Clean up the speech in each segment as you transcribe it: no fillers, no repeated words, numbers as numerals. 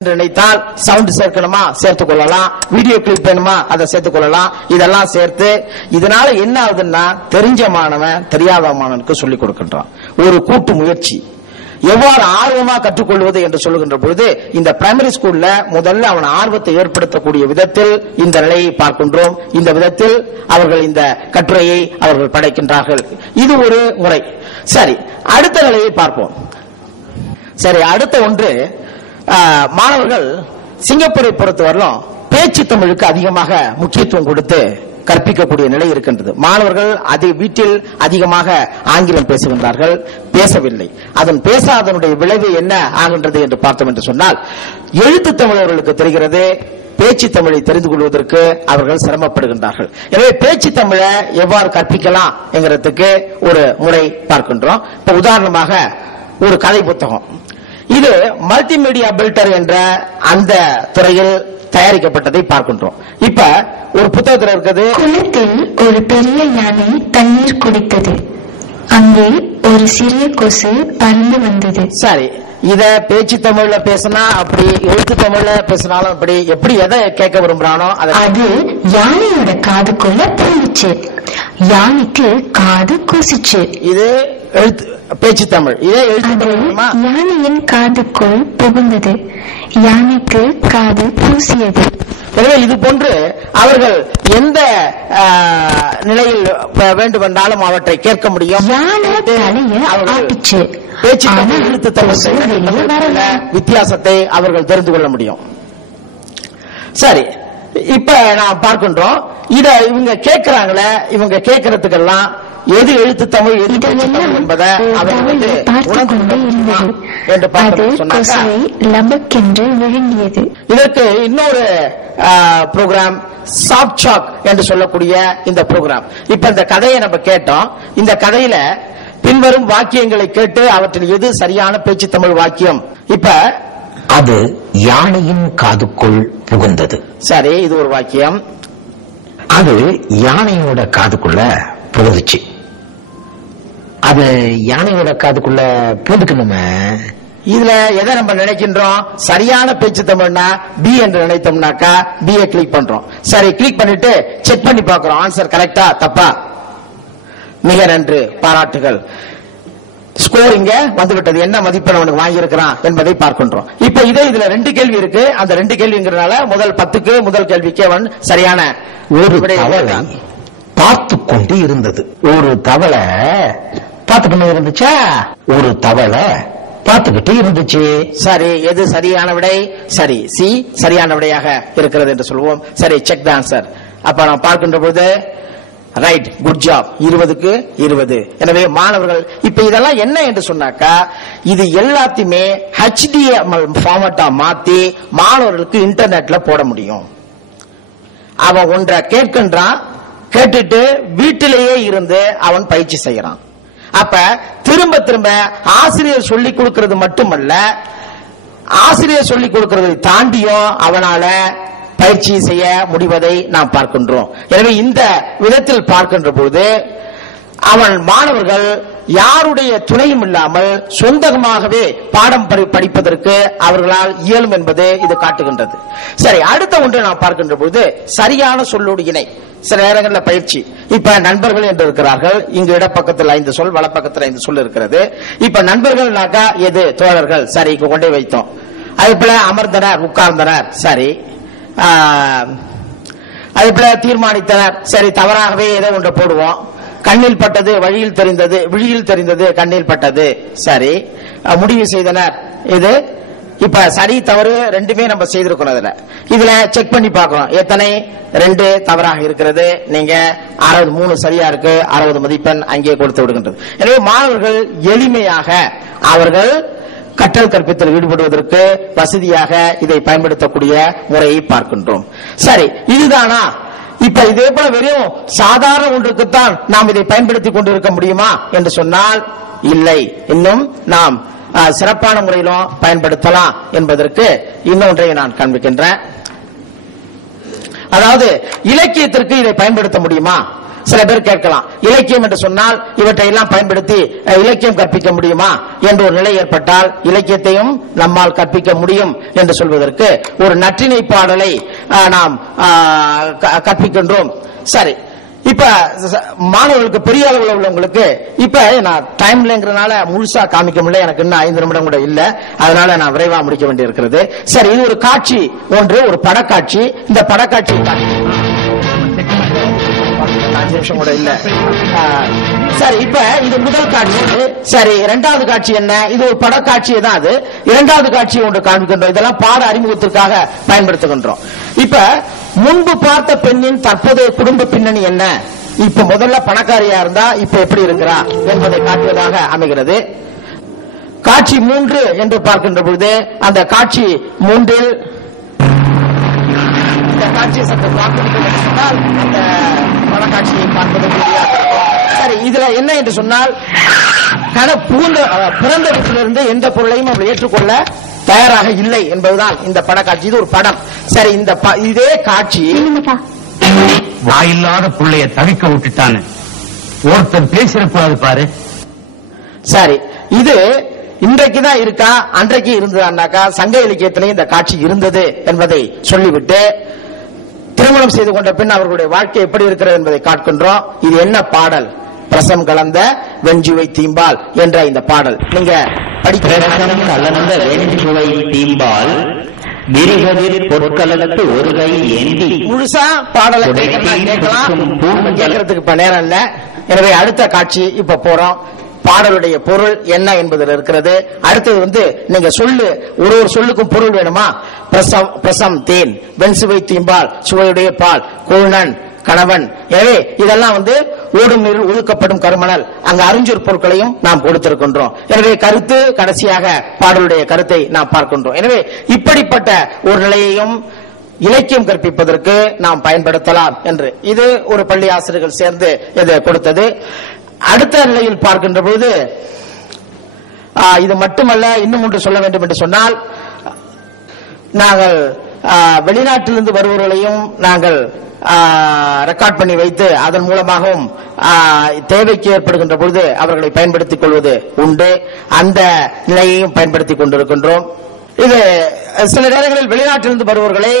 நினைத்தால் சவுண்ட் சேர்க்கணுமா சேர்த்துக் கொள்ளலாம், வீடியோ கிளிப் வேணுமா அதை சேர்த்துக் கொள்ளலாம். இதெல்லாம் சேர்த்து இதனால என்ன ஆகுதுன்னா தெரிஞ்ச மாணவன் தெரியாத மாணவனுக்கு சொல்லிக் கொடுக்கின்றான். ஒரு கூட்டு முயற்சி. எவ்வாறு ஆர்வமா கற்றுக்கொள்வது என்று சொல்லுகின்ற பொழுது இந்த பிரைமரி ஸ்கூல்ல முதல்ல அவன் ஆர்வத்தை ஏற்படுத்தக்கூடிய விதத்தில் இந்த நிலையை பார்க்கின்றோம். இந்த விதத்தில் அவர்கள் இந்த கட்டுரையை அவர்கள் படைக்கின்றார்கள். இது ஒரு முறை. சரி, அடுத்த நிலையை பார்ப்போம். சரி, அடுத்த ஒன்று, மாணவர்கள் சிங்கப்பூரை பொறுத்தவரையிலும் பேச்சு தமிழுக்கு அதிகமாக முக்கியத்துவம் கொடுத்து கற்பிக்கக்கூடிய நிலை இருக்கின்றது. மாணவர்கள் அதை வீட்டில் அதிகமாக ஆங்கிலம் பேசுகின்றார்கள், பேசவில்லை. அதன் பேசாதனுடைய விளைவு என்ன ஆகின்றது என்று பார்த்தோம் என்று சொன்னால், எழுத்து தமிழ் அவர்களுக்கு தெரிகிறது, பேச்சு தமிழை தெரிந்து கொள்வதற்கு அவர்கள் சிரமப்படுகின்றார்கள். எனவே பேச்சு தமிழை எவ்வாறு கற்பிக்கலாம் என்கிறதுக்கு ஒரு முறை பார்க்கின்றோம். இப்ப உதாரணமாக ஒரு கதை புத்தகம், இது மல்டிமீடியா பில்டர் என்ற அந்த துறையில் தயாரிக்கப்பட்டதை பார்க்கின்றோம். இப்ப ஒரு புத்தகத்தில் இருக்குது, குளத்தில் ஒரு பெரிய யானை தண்ணீர் குடித்தது. அங்கே ஒரு சிறிய கொசு பறந்து வந்தது. சரி, இத பேச்சு தமிழ்ல பேசினா அப்படி, எழுத்து தமிழ்ல பேசினாலும் அப்படி, எப்படி எதை கேட்க விரும்புறானோ அது யானையோட காதுக்குள்ள போயிடுச்சு. யானைக்கு காது கூசிச்சு. இது எழுத்து பேச்சு தமிழ். இதே எழுத்து யானையின் காதுக்குள் புகுந்தது. யானைக்கு காது கூசியது. எனவே இது போன்று அவர்கள் எந்த நிலையில் வேண்டுமென்றாலும் அவற்றை கேட்க முடியும். பேச்சு தமிழ் எழுத்து தமிழ் வித்தியாசத்தை அவர்கள் தெரிந்து கொள்ள முடியும். சரி, இப்ப நான் பார்க்கின்றோம், இத இவங்க கேட்கிறாங்களே, இவங்க கேட்கறதுக்கெல்லாம் எது எழுத்து தமிழ் எது என்பதை அவர்கள் விழுங்கியது. இதற்கு இன்னொரு ப்ரோக்ராம் சாஃப்ட் ஷாக் என்று சொல்லக்கூடிய இந்த ப்ரோக்ராம். இப்ப இந்த கதையை நம்ம கேட்டோம். இந்த கதையில பின்வரும் வாக்கியங்களை கேட்டு அவற்றில் எது சரியான பேச்சு தமிழ் வாக்கியம். இப்ப அது யானையின் காதுக்குள் புகுந்தது. சரி, இது ஒரு வாக்கியம். அது யானையோட காதுக்குள்ள புகுந்துச்சு. அது யானையோட காதுக்குள்ள புகுந்துக்கணுமே. இதுல எதை நம்ம நினைக்கின்றோம்? சரியான பேச்சு தமிழ்னா பி என்று நினைத்தோம்னாக்கா பி கிளிக் பண்றோம். சரி, கிளிக் பண்ணிட்டு செக் பண்ணி பார்க்கிறோம், ஆன்சர் கரெக்டா தப்பா. மிக நன்று, பாராட்டுகள். ஸ்கோர் இங்க வந்துவிட்டது, என்ன மதிப்பெண் அவனுக்கு வாங்கி இருக்கிறான் என்பதை பார்க்கின்றோம். இப்ப இதுல 2 கேள்வி இருக்கு. அந்த 2 கேள்விங்கிறதுனால முதல் 10க்கு முதல் கேள்விக்கு அவன் சரியான ஒரு தவளை பார்த்து கொண்டு இருந்தது. ஒரு தவளை பார்த்துக்கிட்டு இருந்துச்சா? ஒரு தவளை பார்த்துக்கிட்டு இருந்துச்சு. சரி, எது சரியான விடை? சரி, சி சரியான விடையாக இருக்கிறது என்று சொல்வோம். சரி, செக் தி ஆன்சர். அப்ப நான் பார்க்கின்ற போது ரைட், குட் ஜாப், 20க்கு 20. எனவே மாணவர்கள் இப்ப இதெல்லாம் என்ன என்று சொன்னாக்கா, இது எல்லாத்தையுமே HTML ஃபார்மட்டா மாத்தி மாணவர்களுக்கு இன்டர்நெட்ல போட முடியும். அவன் ஒன்றை கேட்கின்றான், கேட்டுட்டு வீட்டிலேயே இருந்து அவன் பயிற்சி செய்யறான். அப்ப திரும்ப திரும்ப ஆசிரியர் சொல்லிக் கொடுக்கிறது மட்டுமல்ல, ஆசிரியர் சொல்லிக் கொடுக்கிறதை தாண்டியும் அவனால பயிற்சி செய்ய முடிவதை நாம் பார்க்கின்றோம். எனவே இந்த விதத்தில் பார்க்கின்ற போது அவன் மாணவர்கள் யாருடைய துணையும் இல்லாமல் சொந்தமாகவே பாடம் படிப்பதற்கு அவர்களால் இயலும் என்பது இது காட்டுகின்றது. சரி, அடுத்த ஒன்று நாம் பார்க்கின்ற போது சரியான சொல்லோடு இணை. சில நேரங்களில் பயிற்சி. இப்ப நண்பர்கள் என்று இருக்கிறார்கள். இங்கு இடப்பக்கத்தில் 5 சொல், வலப்பக்கத்தில் 5 சொல் இருக்கிறது. இப்ப நண்பர்கள்னாக்கா எது? தோழர்கள். சரி, கொண்டே வைத்தோம். அது போல அமர்ந்தனர், உட்கார்ந்தனர். சரி, அது போல தீர்மானித்தனர். சரி, தவறாகவே ஏதோ ஒன்று போடுவோம். கண்ணில் பட்டது வழியில் தெரிந்தது, விழியில் தெரிந்தது கண்ணில் பட்டது. சரி, முடிவு செய்தனர். இது இப்ப சரி தவறு ரெண்டுமே நம்ம செய்திருக்கிறோம். இதுல செக் பண்ணி பார்க்கிறோம், எத்தனை 2 தவறாக இருக்கிறது. நீங்க 3 சரியா இருக்கு, 60 மதிப்பெண் அங்கே கொடுத்து விடுகின்றது. எனவே மாணவர்கள் எளிமையாக அவர்கள் கற்றல் கற்பித்தல் ஈடுபடுவதற்கு வசதியாக இதை பயன்படுத்தக்கூடிய முறையை பார்க்கின்றோம். சரி, இதுதானா? இப்ப இதே போல வெறும் சாதாரண ஒன்றுக்குத்தான் நாம் இதை பயன்படுத்திக் கொண்டிருக்க முடியுமா என்று சொன்னால் இல்லை. இன்னும் நாம் சிறப்பான முறையிலும் பயன்படுத்தலாம் என்பதற்கு இன்னொன்றை நான் காண்பிக்கின்றேன். அதாவது இலக்கியத்திற்கு இதை பயன்படுத்த முடியுமா? சில பேர் கேட்கலாம், இலக்கியம் என்று சொன்னால் இவற்றை எல்லாம் பயன்படுத்தி இலக்கியம் கற்பிக்க முடியுமா என்ற ஒரு நிலை ஏற்பட்டால் இலக்கியத்தையும் நம்மால் கற்பிக்க முடியும் என்று சொல்வதற்கு ஒரு நற்றிணை பாடலை நாம் கற்பிக்கின்றோம். சரி, இப்ப மாணவர்களுக்கு பெரிய அளவில் உள்ளவங்களுக்கு இப்ப நான் டைம் இல்லைங்கிறதுனால முழுசா காமிக்க முடியல, எனக்கு இன்னும் 5 நிமிடம் கூட இல்ல, அதனால நான் விரைவா முடிக்க வேண்டி இருக்கிறது. சரி, இது ஒரு காட்சி ஒன்று, ஒரு படக்காட்சி. இந்த படக்காட்சி 5 நிமிஷம் கூட இல்ல. சரி, இப்ப இது முதல் காட்சி. சரி, இரண்டாவது காட்சி என்ன? இது ஒரு படக்காட்சியே தான். அது இரண்டாவது காட்சி ஒன்று காண்பிக்கின்றோம். இதெல்லாம் பாட அறிமுகத்திற்காக பயன்படுத்துகின்றோம். இப்ப முன்பு பார்த்த பெண்ணின் தற்போதைய குடும்ப பின்னணி என்ன, இப்ப முதல்ல பணக்காரியா இருந்தா இப்ப எப்படி இருக்கிறா என்பதை காட்டுவதாக அமைகிறது. காட்சி 3 என்று பார்க்கின்ற பொழுது அந்த காட்சி 3 இந்த காட்சியை சற்று பார்க்க சொன்னால் அந்த படக்காட்சியை பார்ப்பது முடியாது. சரி, இதுல என்ன என்று சொன்னால் பிறந்த வீட்டிலிருந்து எந்த பொருளையும் அவர் ஏற்றுக்கொள்ள தயாராக இல்லை என்பதுதான் இந்த படக்காட்சி. இது ஒரு படம். சரி, இதே காட்சி வாயில்லாத புள்ளைய தவிக்க விட்டுட்டானு ஒருத்தன் பேசிடக்கூடாது பாரு. சரி, இது இன்றைக்குதான் இருக்கா, அன்றைக்கு இருந்ததான்னாக்கா சங்க இலக்கியத்திலே இந்த காட்சி இருந்தது என்பதை சொல்லிவிட்டு திருமணம் செய்து கொண்ட பின் அவர்களுடைய வாழ்க்கை எப்படி இருக்கிறது என்பதை காட்டுகின்றோம். இது என்ன பாடல்? பிரசம் கலந்த வெஞ்சுவை தீம்பால் என்ற இந்த பாடல் நீங்க கலந்த வெஞ்சுவை தீம்பால் விரிகதிர் பொற்கலத்து ஒரு கை ஏந்தி முழுசா பாடலை கேட்கலாம். கேட்கறதுக்கு இப்ப நேரம் இல்ல. எனவே அடுத்த காட்சி இப்ப போறோம். பாடலுடைய பொருள் என்ன என்பதில் இருக்கிறது. அடுத்தது நீங்க சொல்லு, ஒரு சொல்லுக்கும் பொருள் வேணுமா? பிரசம் தேன், வெண்சுவை தீம்பால், சுவையுடைய பால், கொழுநன் கணவன். எனவே இதெல்லாம் ஓடும் நீரில் ஒதுக்கப்படும் கருமணல். அங்க அறிஞர் பொருட்களையும் நாம் கொடுத்திருக்கின்றோம். எனவே கருத்து கடைசியாக பாடலுடைய கருத்தை நாம் பார்க்கின்றோம். எனவே இப்படிப்பட்ட ஒரு நிலையையும் இலக்கியம் கற்பிப்பதற்கு நாம் பயன்படுத்தலாம் என்று இது ஒரு பள்ளி ஆசிரியர்கள் சேர்ந்து இதை கொடுத்தது. அடுத்த நிலையில் பார்க்கின்ற பொழுது இது மட்டுமல்ல, இன்னும் ஒன்று சொல்ல வேண்டும் என்று சொன்னால், நாங்கள் வெளிநாட்டிலிருந்து வருபவர்களையும் நாங்கள் ரெக்கார்ட் பண்ணி வைத்து அதன் மூலமாகவும் தேவைக்கு ஏற்படுகின்ற பொழுது அவர்களை பயன்படுத்திக் கொள்வது உண்டு. அந்த நிலையையும் பயன்படுத்திக் கொண்டிருக்கின்றோம். இது சில நேரங்களில் வெளிநாட்டிலிருந்து வருபவர்களை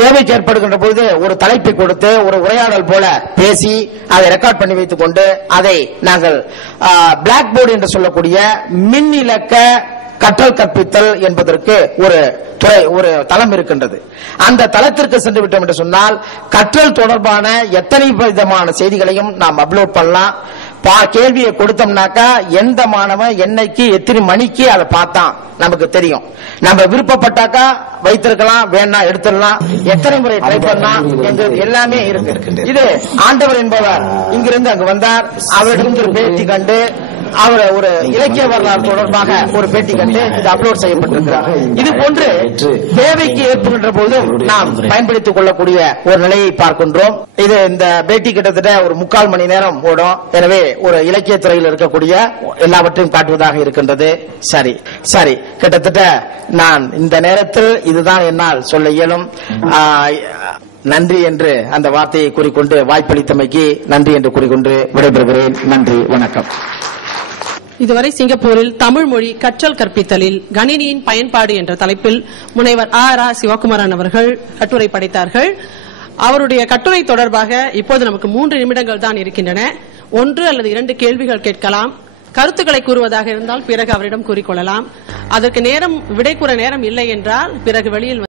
தேவைக்கு ஏற்படுகின்ற பொழுது ஒரு தலைப்பை கொடுத்து ஒரு உரையாடல் போல பேசி அதை ரெக்கார்ட் பண்ணி வைத்துக் கொண்டு அதை நாங்கள் பிளாக் போர்டு என்று சொல்லக்கூடிய மின் இலக்க கற்றல் கற்பித்தல் என்பதற்கு ஒரு தளம் இருக்கின்றது. அந்த தளத்திற்கு சென்று விட்டோம் என்று சொன்னால் கற்றல் தொடர்பான எத்தனை விதமான செய்திகளையும் நாம் அப்லோட் பண்ணலாம். கேள்வியை கொடுத்தோம்னாக்கா எந்த மாணவன் என்னைக்கு எத்தனை மணிக்கு அதை பார்த்தான் நமக்கு தெரியும். நம்ம விருப்பப்பட்டாக்கா வைத்திருக்கலாம், வேணா எடுத்துடலாம், எத்தனை முறை ட்ரை பண்ணலாம் என்று எல்லாமே இருக்கு. இது ஆண்டவர் என்பவர் இங்கிருந்து அங்கு வந்தார், அவரிடமிருந்து ஒரு பேட்டி கண்டு அவர் ஒரு இலக்கிய வரலாறு தொடர்பாக ஒரு பேட்டி கண்டு இது அப்லோட் செய்யப்பட்டிருக்கிறார். இது போன்று தேவைக்கு ஏற்படுகின்ற போதும் நாம் பயன்படுத்திக் கொள்ளக்கூடிய ஒரு நிலையை பார்க்கின்றோம். இது இந்த பேட்டி கிட்டத்தட்ட ஒரு 3/4 மணி நேரம் ஓடும். எனவே ஒரு இலக்கிய துறையில் இருக்கக்கூடிய எல்லாவற்றையும் காட்டுவதாக இருக்கின்றது. சரி சரி, கிட்டத்தட்ட நான் இந்த நேரத்தில் இதுதான் என்னால் சொல்ல இயலும். நன்றி என்று அந்த வார்த்தையை கூறிக்கொண்டு வாய்ப்பளித்தமைக்கு நன்றி என்று கூறிக்கொண்டு விடைபெறுகிறேன். நன்றி, வணக்கம். இதுவரை சிங்கப்பூரில் தமிழ் மொழி கற்றல் கற்பித்தலில் கணினியின் பயன்பாடு என்ற தலைப்பில் முனைவர் ஆர். சிவகுமாரன் அவர்கள் கட்டுரை படைத்தார்கள். அவருடைய கட்டுரை தொடர்பாக இப்போது நமக்கு 3 நிமிடங்கள் தான் இருக்கின்றன. 1 அல்லது 2 கேள்விகள் கேட்கலாம். கருத்துக்களை கூறுவதாக இருந்தால் பிறகு அவரிடம் கூறிக்கொள்ளலாம். அதற்கு விடை கூற நேரம் இல்லை என்றால் பிறகு வெளியில்